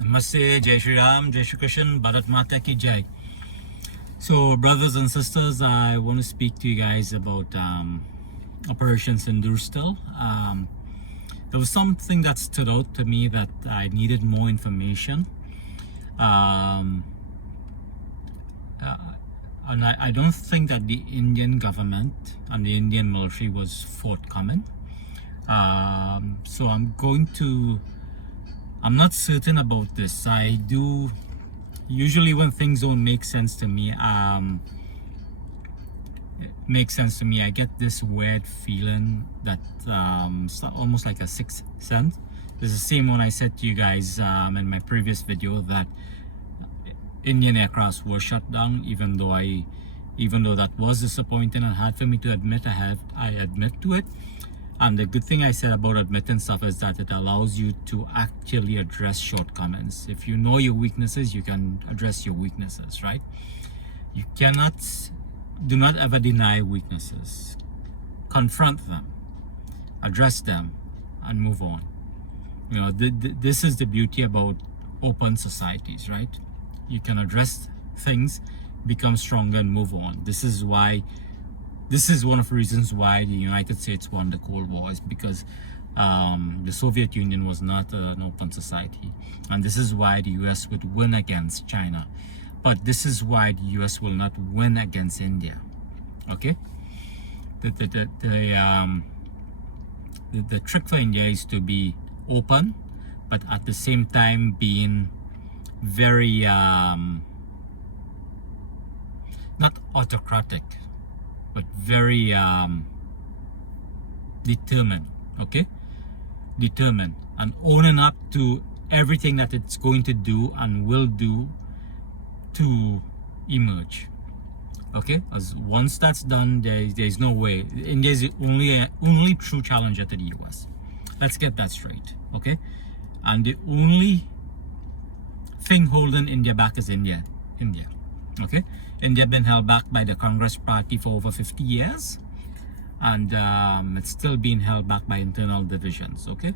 Namaste, Jai Shri Ram, Jai Shri Krishna, Bharat Mata Ki Jai. So, brothers and sisters, I want to speak to you guys about Operation Sindoor still. There was something that stood out to me that I needed more information. Um, and I don't think that the Indian government and the Indian military was forthcoming. So I'm not certain about this. Usually when things don't make sense to me, I get this weird feeling that it's almost like a sixth sense. This is the same one I said to you guys in my previous video, that Indian aircrafts were shut down, even though that was disappointing and hard for me to admit. I admit to it. And the good thing I said about admitting stuff is that it allows you to actually address shortcomings. If you know your weaknesses, you can address your weaknesses, right? Do not ever deny weaknesses. Confront them, address them, and move on. You know, this is the beauty about open societies, right? You can address things, become stronger, and move on. This is one of the reasons why the United States won the Cold War, is because the Soviet Union was not an open society. And this is why the US would win against China. But this is why the US will not win against India. Okay? The trick for India is to be open, but at the same time being very, not autocratic, but very determined. Okay, determined, and owning up to everything that it's going to do and will do to emerge. Okay, as once that's done, there's no way. India is the only true challenger to the US. Let's get that straight. Okay, and the only thing holding India back is India. Okay, India been held back by the Congress party for over 50 years, and it's still being held back by internal divisions. Okay,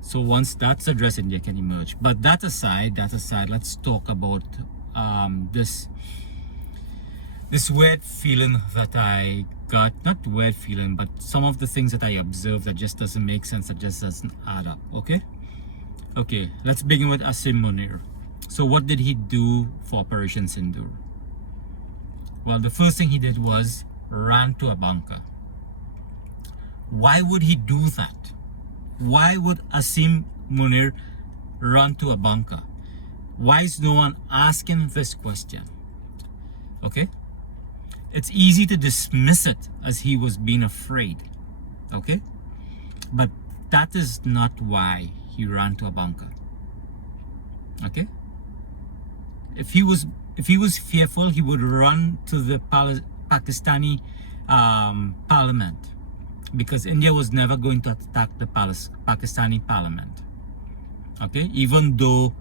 so once that's addressed, India can emerge. But that aside, let's talk about this weird feeling that I got. Not weird feeling, but some of the things that I observed that just doesn't make sense, that just doesn't add up. Okay, let's begin with Asim Munir. So what did he do for Operation Sindoor? Well, the first thing he did was ran to a bunker. Why would he do that? Why would Asim Munir run to a bunker? Why is no one asking this question? Okay, it's easy to dismiss it as he was being afraid. Okay, but that is not why he ran to a bunker. Okay, if he was fearful, he would run to the Pakistani parliament, because India was never going to attack the Pakistani parliament. Okay, even though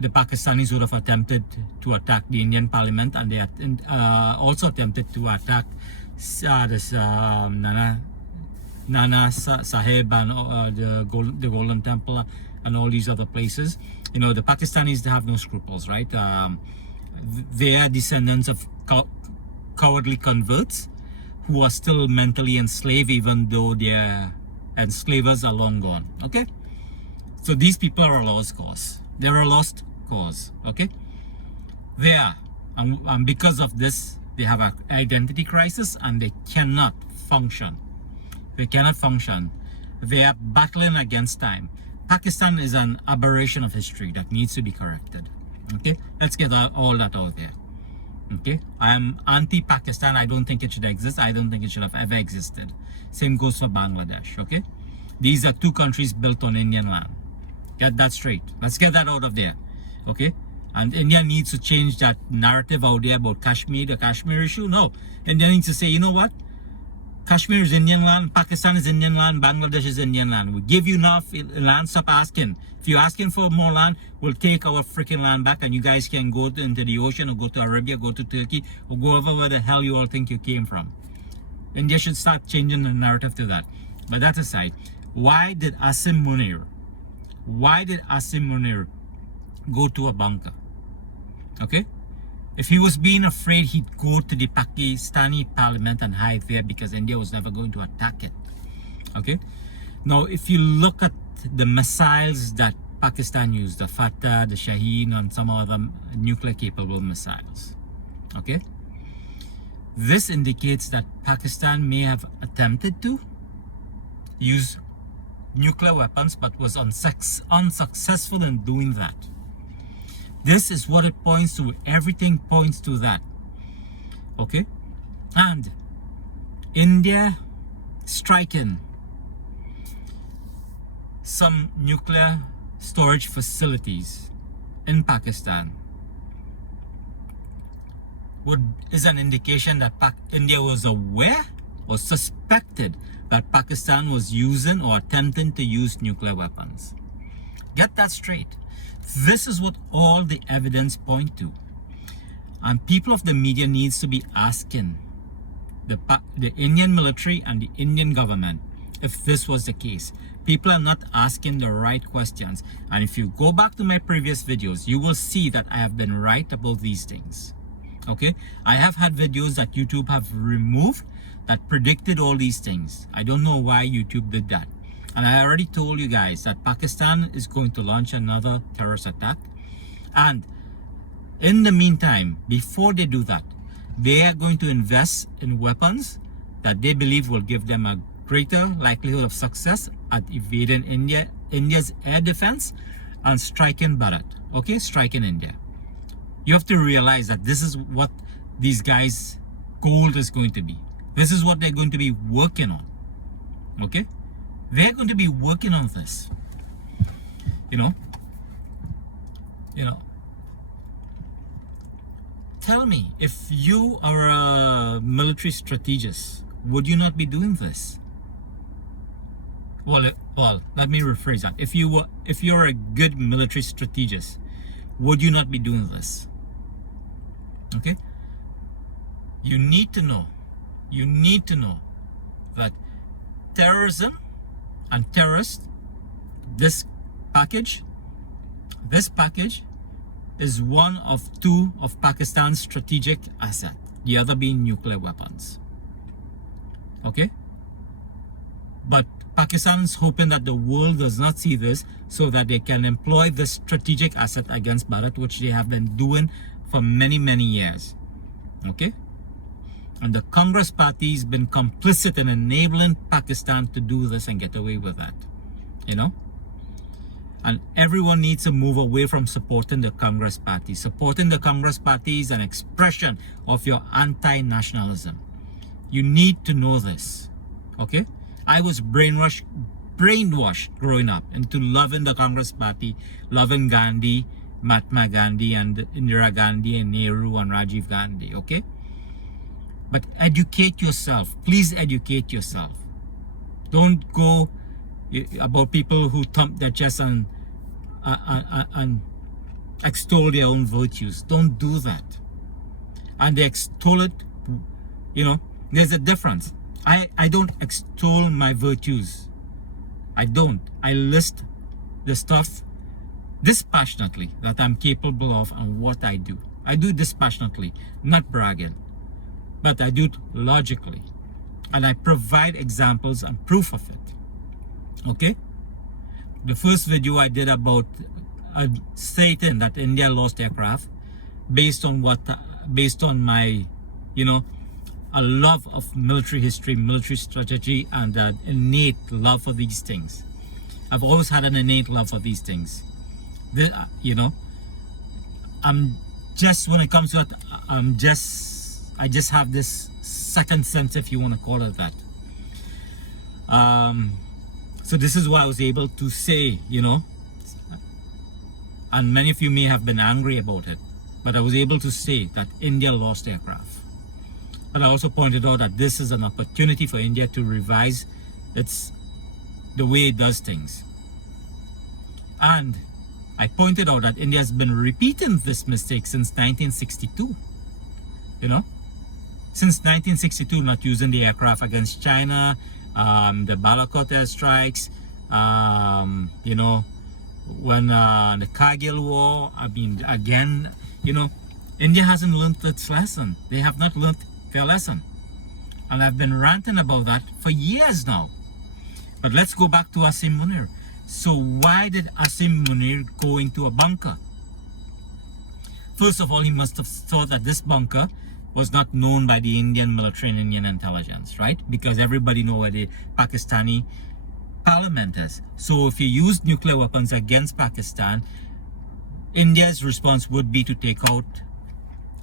the Pakistanis would have attempted to attack the Indian parliament, and they also attempted to attack this Nana Sahib and the Golden Temple and all these other places. You know, the Pakistanis, they have no scruples, right? They are descendants of cowardly converts who are still mentally enslaved, even though their enslavers are long gone. Okay, so these people are a lost cause. They're a lost cause. Okay, they are, and because of this, they have an identity crisis and they cannot function. They are battling against time. Pakistan is an aberration of history that needs to be corrected. Okay, let's get all that out there. Okay, I am anti-Pakistan. I don't think it should exist. I don't think it should have ever existed. Same goes for Bangladesh. Okay, these are two countries built on Indian land. Get that straight. Let's get that out of there. Okay, and India needs to change that narrative out there about Kashmir, the Kashmir issue. No, India needs to say, you know what? Kashmir is Indian land, Pakistan is Indian land, Bangladesh is Indian land. We give you enough land, stop asking. If you're asking for more land, we'll take our freaking land back, and you guys can go into the ocean or go to Arabia, go to Turkey, or go over where the hell you all think you came from. India should start changing the narrative to that. But that aside, why did Asim Munir Why did Asim Munir go to a bunker? Okay? If he was being afraid, he'd go to the Pakistani parliament and hide there because India was never going to attack it. Okay? Now, if you look at the missiles that Pakistan used, the Fatah, the Shaheen, and some other nuclear capable missiles. Okay? This indicates that Pakistan may have attempted to use nuclear weapons but was unsuccessful in doing that. This is what it points to. Everything points to that. Okay? And India striking some nuclear storage facilities in Pakistan is an indication that India was aware or suspected that Pakistan was using or attempting to use nuclear weapons. Get that straight. This is what all the evidence point to. And people of the media needs to be asking the Indian military and the Indian government if this was the case. People are not asking the right questions. And if you go back to my previous videos, you will see that I have been right about these things. Okay? I have had videos that YouTube have removed that predicted all these things. I don't know why YouTube did that. And I already told you guys that Pakistan is going to launch another terrorist attack. And in the meantime, before they do that, they are going to invest in weapons that they believe will give them a greater likelihood of success at evading India's air defense and striking Bharat. Okay, striking India. You have to realize that this is what these guys' goal is going to be. This is what they're going to be working on. Okay? They're going to be working on this. You know. Tell me, if you are a military strategist, would you not be doing this? Well, let me rephrase that. If you're a good military strategist, would you not be doing this? Okay? You need to know that terrorism and terrorists, this package is one of two of Pakistan's strategic assets, the other being nuclear weapons. Okay? But Pakistan is hoping that the world does not see this so that they can employ this strategic asset against Bharat, which they have been doing for many, many years. Okay? And the Congress party has been complicit in enabling Pakistan to do this and get away with that. You know? And everyone needs to move away from supporting the Congress party. Supporting the Congress party is an expression of your anti-nationalism. You need to know this. Okay? I was brainwashed growing up into loving the Congress party, loving Gandhi, Mahatma Gandhi, and Indira Gandhi, and Nehru, and Rajiv Gandhi. Okay? But educate yourself. Please educate yourself. Don't go about people who thump their chest and extol their own virtues. Don't do that. And they extol it, you know, there's a difference. I don't extol my virtues. I don't. I list the stuff dispassionately that I'm capable of and what I do. I do it dispassionately, not bragging. But I do it logically. And I provide examples and proof of it. Okay? The first video I did about stating that India lost aircraft based on my, you know, a love of military history, military strategy, and an innate love for these things. I've always had an innate love for these things. You know, I'm just, when it comes to it, I just have this second sense, if you want to call it that. So this is why I was able to say, you know, and many of you may have been angry about it, but I was able to say that India lost aircraft. But I also pointed out that this is an opportunity for India to revise the way it does things. And I pointed out that India has been repeating this mistake since 1962. You know, since 1962, not using the aircraft against China, the Balakot airstrikes, you know, when the Kargil War. I mean, again, you know, India hasn't learned its lesson. They have not learned their lesson. And I've been ranting about that for years now. But let's go back to Asim Munir. So why did Asim Munir go into a bunker? First of all, he must have thought that this bunker was not known by the Indian military and Indian intelligence, right? Because everybody knows where the Pakistani parliament is. So if you use nuclear weapons against Pakistan, India's response would be to take out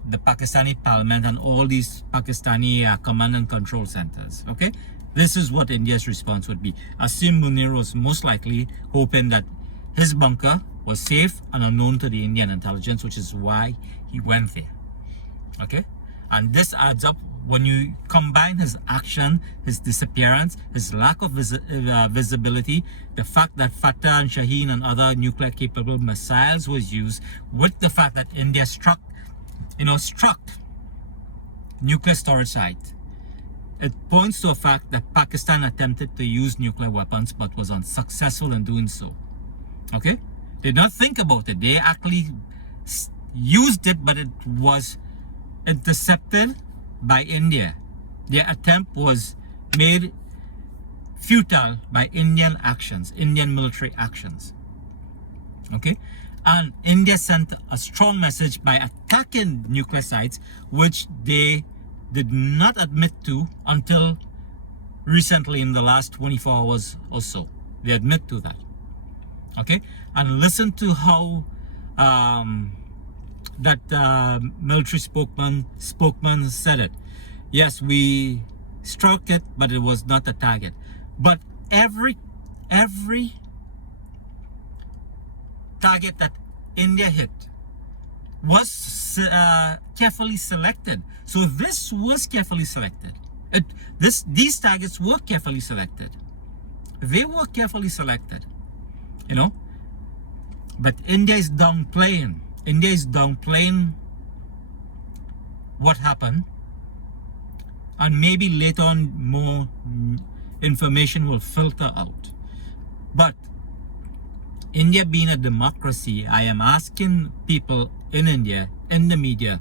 the Pakistani parliament and all these Pakistani command and control centers. Okay, this is what India's response would be. Asim Munir was most likely hoping that his bunker was safe and unknown to the Indian intelligence, which is why he went there. Okay, and this adds up when you combine his action, his disappearance, his lack of visibility, the fact that Fatah and Shaheen and other nuclear capable missiles was used, with the fact that India struck nuclear storage site. It points to a fact that Pakistan attempted to use nuclear weapons but was unsuccessful in doing so. Okay? They did not think about it. They actually used it, but it was intercepted by India. Their attempt was made futile by Indian actions, Indian military actions. Okay? And India sent a strong message by attacking nuclear sites, which they did not admit to until recently in the last 24 hours or so. They admit to that. Okay? And listen to how that military spokesman said it. Yes, we struck it, but it was not a target. But every target that India hit was carefully selected. So this was carefully selected. These targets were carefully selected. They were carefully selected, you know. But India is downplaying. India is downplaying what happened, and maybe later on more information will filter out. But India being a democracy, I am asking people in India, in the media,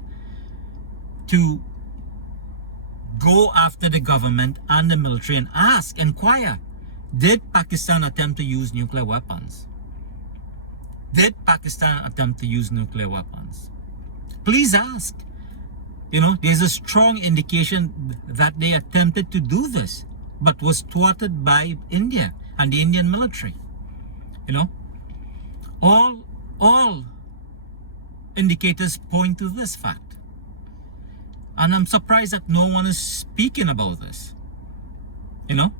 to go after the government and the military and inquire, did Pakistan attempt to use nuclear weapons? Did Pakistan attempt to use nuclear weapons? Please ask. You know, there's a strong indication that they attempted to do this, but was thwarted by India and the Indian military. You know, all indicators point to this fact. And I'm surprised that no one is speaking about this. You know,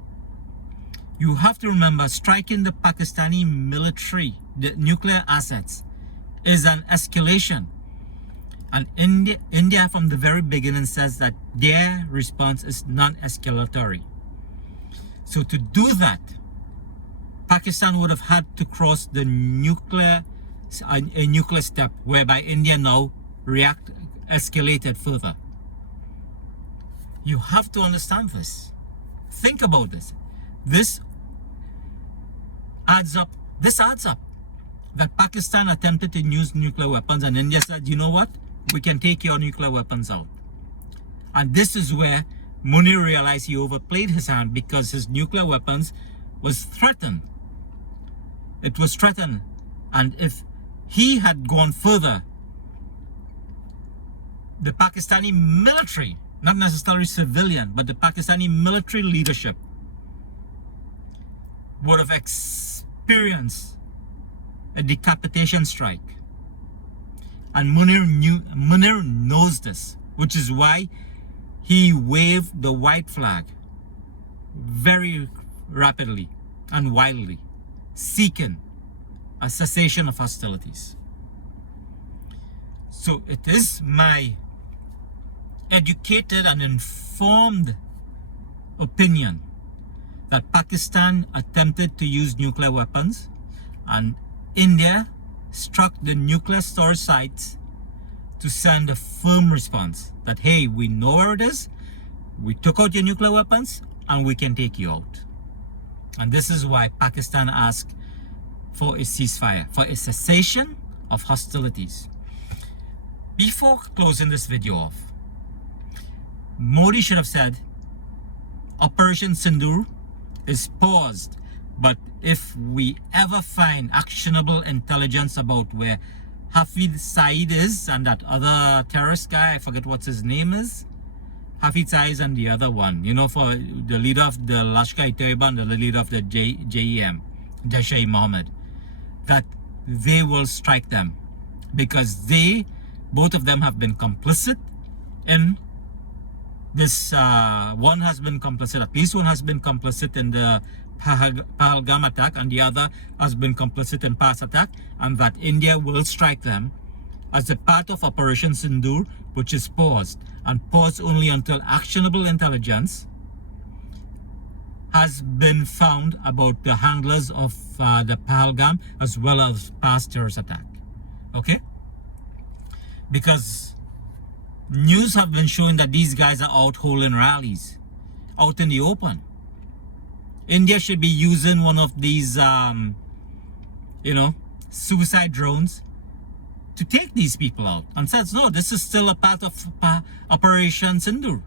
you have to remember, striking the Pakistani military, the nuclear assets, is an escalation. And India from the very beginning says that their response is non-escalatory. So to do that, Pakistan would have had to cross the nuclear step, whereby India now escalated further. You have to understand this. Think about this. This adds up. That Pakistan attempted to use nuclear weapons, and India said, you know what? We can take your nuclear weapons out. And this is where Munir realized he overplayed his hand, because his nuclear weapons was threatened. It was threatened. And if he had gone further, the Pakistani military, not necessarily civilian, but the Pakistani military leadership would have experienced a decapitation strike. And Munir knows this, which is why he waved the white flag very rapidly and wildly, seeking a cessation of hostilities. So it is my educated and informed opinion that Pakistan attempted to use nuclear weapons, and India struck the nuclear storage sites to send a firm response that, hey, we know where it is, we took out your nuclear weapons, and we can take you out. And this is why Pakistan asked for a ceasefire, for a cessation of hostilities. Before closing this video off, Modi should have said, Operation Sindoor is paused, but if we ever find actionable intelligence about where Hafid Saeed is and that other terrorist guy, I forget what his name is, Hafid Saeed and the other one, you know, for the leader of the Lashkar-e-Taiba and the leader of the JEM, Jaish-e-Mohammed, that they will strike them because both of them have been complicit in this. One has been complicit, at least one has been complicit in the Pahalgam attack, and the other has been complicit in past attack, and that India will strike them as a part of Operation Sindoor, which is paused, and paused only until actionable intelligence has been found about the handlers of the Pahalgam as well as past terrorist attack. Okay? Because news have been showing that these guys are out holding rallies out in the open. India should be using one of these, suicide drones to take these people out, and says, no, this is still a part of Operation Sindoor.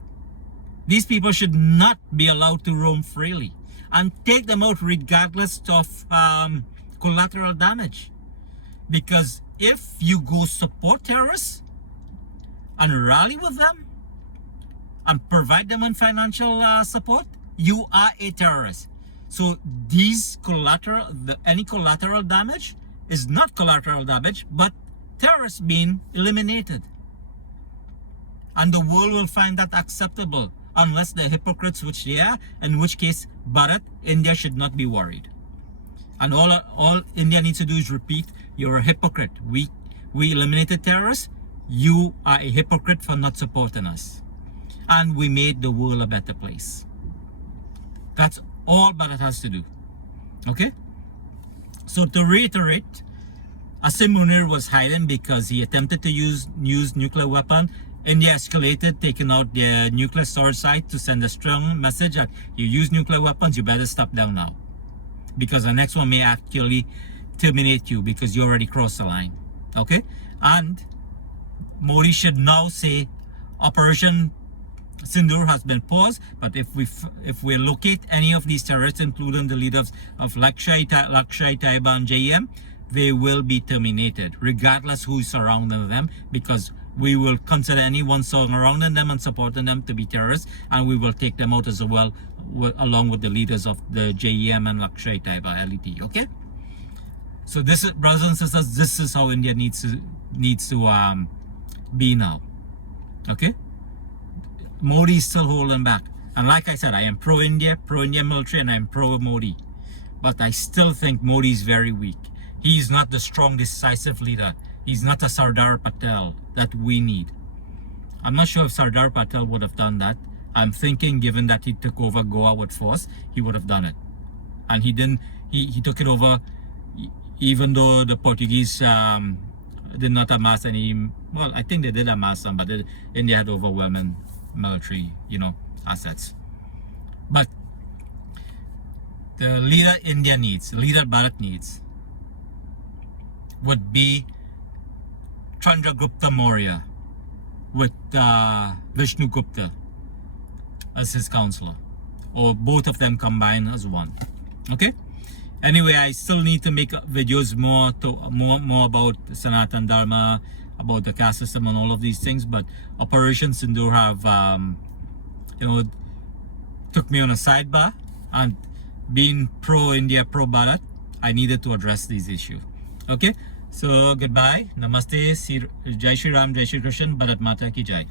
These people should not be allowed to roam freely, and take them out regardless of collateral damage. Because if you go support terrorists and rally with them and provide them with financial support, you are a terrorist. So these any collateral damage is not collateral damage, but terrorists being eliminated. And the world will find that acceptable, unless they're hypocrites, which they are, in which case, Bharat, India should not be worried. And all India needs to do is repeat, you're a hypocrite. We eliminated terrorists. You are a hypocrite for not supporting us. And we made the world a better place. That's all Bharat has to do. Okay? So to reiterate, Asim Munir was hiding because he attempted to use nuclear weapon. India escalated, taking out their nuclear storage site to send a strong message that you use nuclear weapons, you better stop them now. Because the next one may actually terminate you because you already crossed the line. Okay? And Modi should now say Operation Sindoor has been paused, but if we locate any of these terrorists, including the leaders of Lashkar-e-Taiba and JEM, they will be terminated, regardless who is surrounding them, because we will consider anyone surrounding them and supporting them to be terrorists, and we will take them out as well, along with the leaders of the JEM and Lashkar-e-Taiba LET. Okay? So this is, brothers and sisters, this is how India needs to be now. Okay? Modi is still holding back. And like I said, I am pro-India military, and I am pro-Modi. But I still think Modi is very weak. He is not the strong, decisive leader. He's not a Sardar Patel that we need. I'm not sure if Sardar Patel would have done that. I'm thinking, given that he took over Goa with force, he would have done it. And he didn't. He took it over, even though the Portuguese did not amass any. Well, I think they did amass some, but India had overwhelming military, assets. But the leader India needs, the leader Bharat needs, would be Chandragupta Maurya with Vishnu Gupta as his counselor, or both of them combined as one. Okay? Anyway, I still need to make videos more about Sanatan Dharma, about the caste system and all of these things, but Operation Sindoor have took me on a sidebar, and being pro-India, pro-Bharat, I needed to address these issues. Okay, so goodbye, namaste, Jai Shri Ram, Jai Shri Krishna, Bharat Mata Ki Jai.